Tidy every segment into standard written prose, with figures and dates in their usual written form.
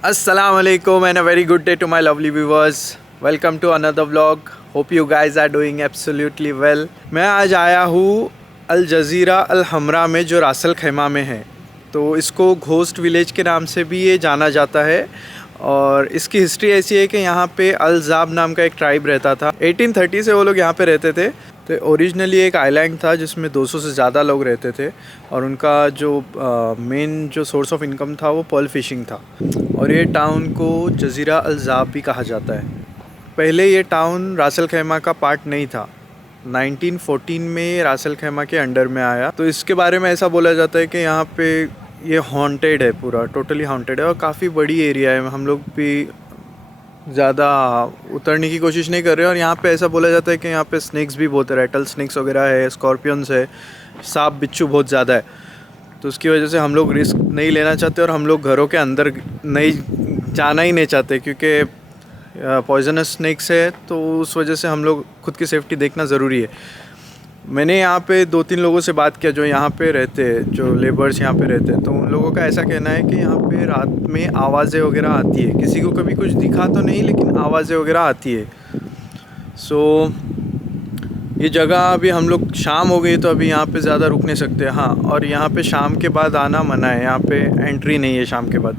Assalamualaikum and a very good day to my lovely viewers. Welcome to another vlog. Hope you guys are doing absolutely well. मैं आज आया हूँ Al Jazeera अल हमरा में जो रासल खैमा में है। तो इसको घोस्ट विलेज के नाम से भी ये जाना जाता है और इसकी हिस्ट्री ऐसी है कि यहाँ पे अल ज़ाब नाम का एक ट्राइब रहता था। 1830 से वो लोग यहाँ पे रहते थे। तो ओरिजिनली एक आइलैंड था जिसमें 200 से ज़्यादा लोग रहते थे और उनका जो मेन जो सोर्स ऑफ इनकम था वो पर्ल फिशिंग था। और ये टाउन को जज़ीरा अल ज़ाब भी कहा जाता है। पहले ये टाउन रासल खैमा का पार्ट नहीं था। 1914 में रासल खैमा के अंडर में आया। तो इसके बारे में ऐसा बोला जाता है कि यहाँ पे ये हॉन्टेड है, पूरा टोटली हॉन्टेड है और काफ़ी बड़ी एरिया है। हम लोग भी ज़्यादा उतरने की कोशिश नहीं कर रहे और यहाँ पे ऐसा बोला जाता है कि यहाँ पे स्नेक्स भी बहुत है, रेटल स्नेक्स वगैरह है, स्कॉर्पियंस है, सांप बिच्छू बहुत ज़्यादा है। तो उसकी वजह से हम लोग रिस्क नहीं लेना चाहते और हम लोग घरों के अंदर नहीं जाना ही नहीं चाहते क्योंकि पॉइजनस स्नेक्स है। तो उस वजह से हम लोग खुद की सेफ्टी देखना ज़रूरी है। मैंने यहाँ पे 2-3 लोगों से बात किया जो यहाँ पे रहते हैं, जो लेबर्स यहाँ पे रहते हैं। तो उन लोगों का ऐसा कहना है कि यहाँ पे रात में आवाज़ें वगैरह आती है। किसी को कभी कुछ दिखा तो नहीं, लेकिन आवाज़ें वगैरह आती है। सो ये जगह अभी हम लोग शाम हो गई तो अभी यहाँ पे ज़्यादा रुक नहीं सकते। हाँ, और यहाँ पे शाम के बाद आना मना है, यहाँ पे एंट्री नहीं है शाम के बाद।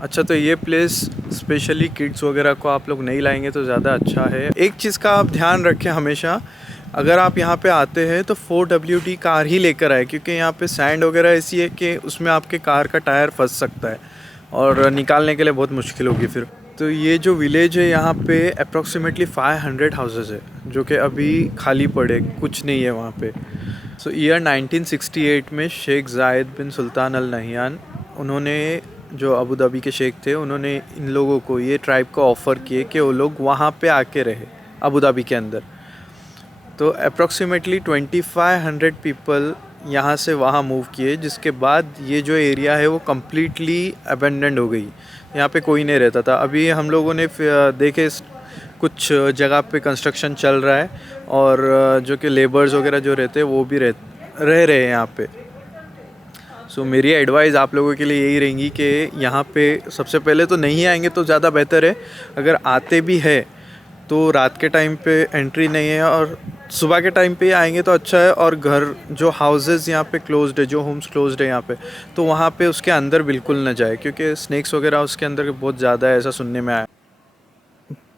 अच्छा, तो ये प्लेस स्पेशली किड्स वगैरह को आप लोग नहीं लाएंगे तो ज़्यादा अच्छा है। एक चीज़ का आप ध्यान रखें हमेशा, अगर आप यहाँ पे आते हैं तो 4WD कार ही लेकर आए क्योंकि यहाँ पे सैंड वगैरह ऐसी है कि उसमें आपके कार का टायर फंस सकता है और निकालने के लिए बहुत मुश्किल होगी फिर। तो ये जो विलेज है यहाँ पे अप्रॉक्सीमेटली 500 हाउसेस है जो कि अभी खाली पड़े, कुछ नहीं है वहाँ पे। सो ईयर 1968 में शेख जायद बिन सुल्तान अल नहियान, उन्होंने, जो अबू धाबी के शेख थे, उन्होंने इन लोगों को, ये ट्राइब को ऑफ़र किए कि वो लोग वहाँ पे आके रहे अबू धाबी के अंदर। तो अप्रॉक्सीमेटली 2500 पीपल यहाँ से वहाँ मूव किए, जिसके बाद ये जो एरिया है वो कम्प्लीटली अबेंडेंड हो गई। यहाँ पे कोई नहीं रहता था। अभी हम लोगों ने देखे कुछ जगह पे कंस्ट्रक्शन चल रहा है और जो कि लेबर्स वगैरह जो रहते हैं वो भी रह रहे हैं यहाँ पे। सो मेरी एडवाइस आप लोगों के लिए यही रहेंगी कि यहाँ पे सबसे पहले तो नहीं आएंगे तो ज़्यादा बेहतर है। अगर आते भी है तो रात के टाइम पे एंट्री नहीं है और सुबह के टाइम पे ही आएंगे तो अच्छा है। और घर, जो हाउसेस यहाँ पे क्लोज्ड है, जो होम्स क्लोज्ड है यहाँ पे, तो वहाँ पे उसके अंदर बिल्कुल ना जाए क्योंकि स्नेक्स वगैरह उसके अंदर बहुत ज़्यादा है, ऐसा सुनने में आया।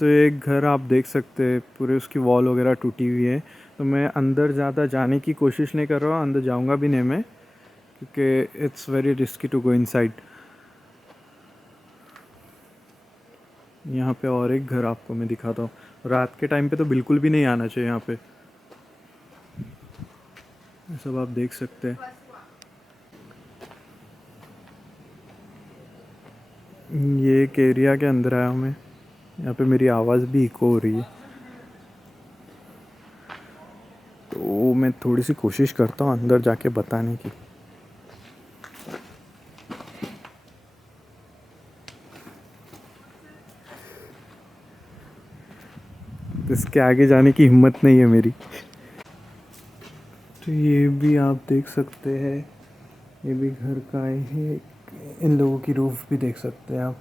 तो एक घर आप देख सकते हैं, पूरे उसकी वॉल वगैरह टूटी हुई है। तो मैं अंदर ज़्यादा जाने की कोशिश नहीं कर रहा हूँ, अंदर जाऊँगा भी नहीं मैं क्योंकि it's very risky to go inside. यहाँ पे और एक घर आपको मैं दिखाता हूँ। रात के टाइम पे तो बिल्कुल भी नहीं आना चाहिए यहाँ पे। ये सब आप देख सकते हैं। ये एक एरिया के अंदर आया हूँ मैं। यहाँ पे मेरी आवाज़ भी इको हो रही है, तो मैं थोड़ी सी कोशिश करता हूँ अंदर जाके बताने की। इसके आगे जाने की हिम्मत नहीं है मेरी। तो ये भी आप देख सकते हैं, ये भी घर का है। इन लोगों की रूफ भी देख सकते हैं आप।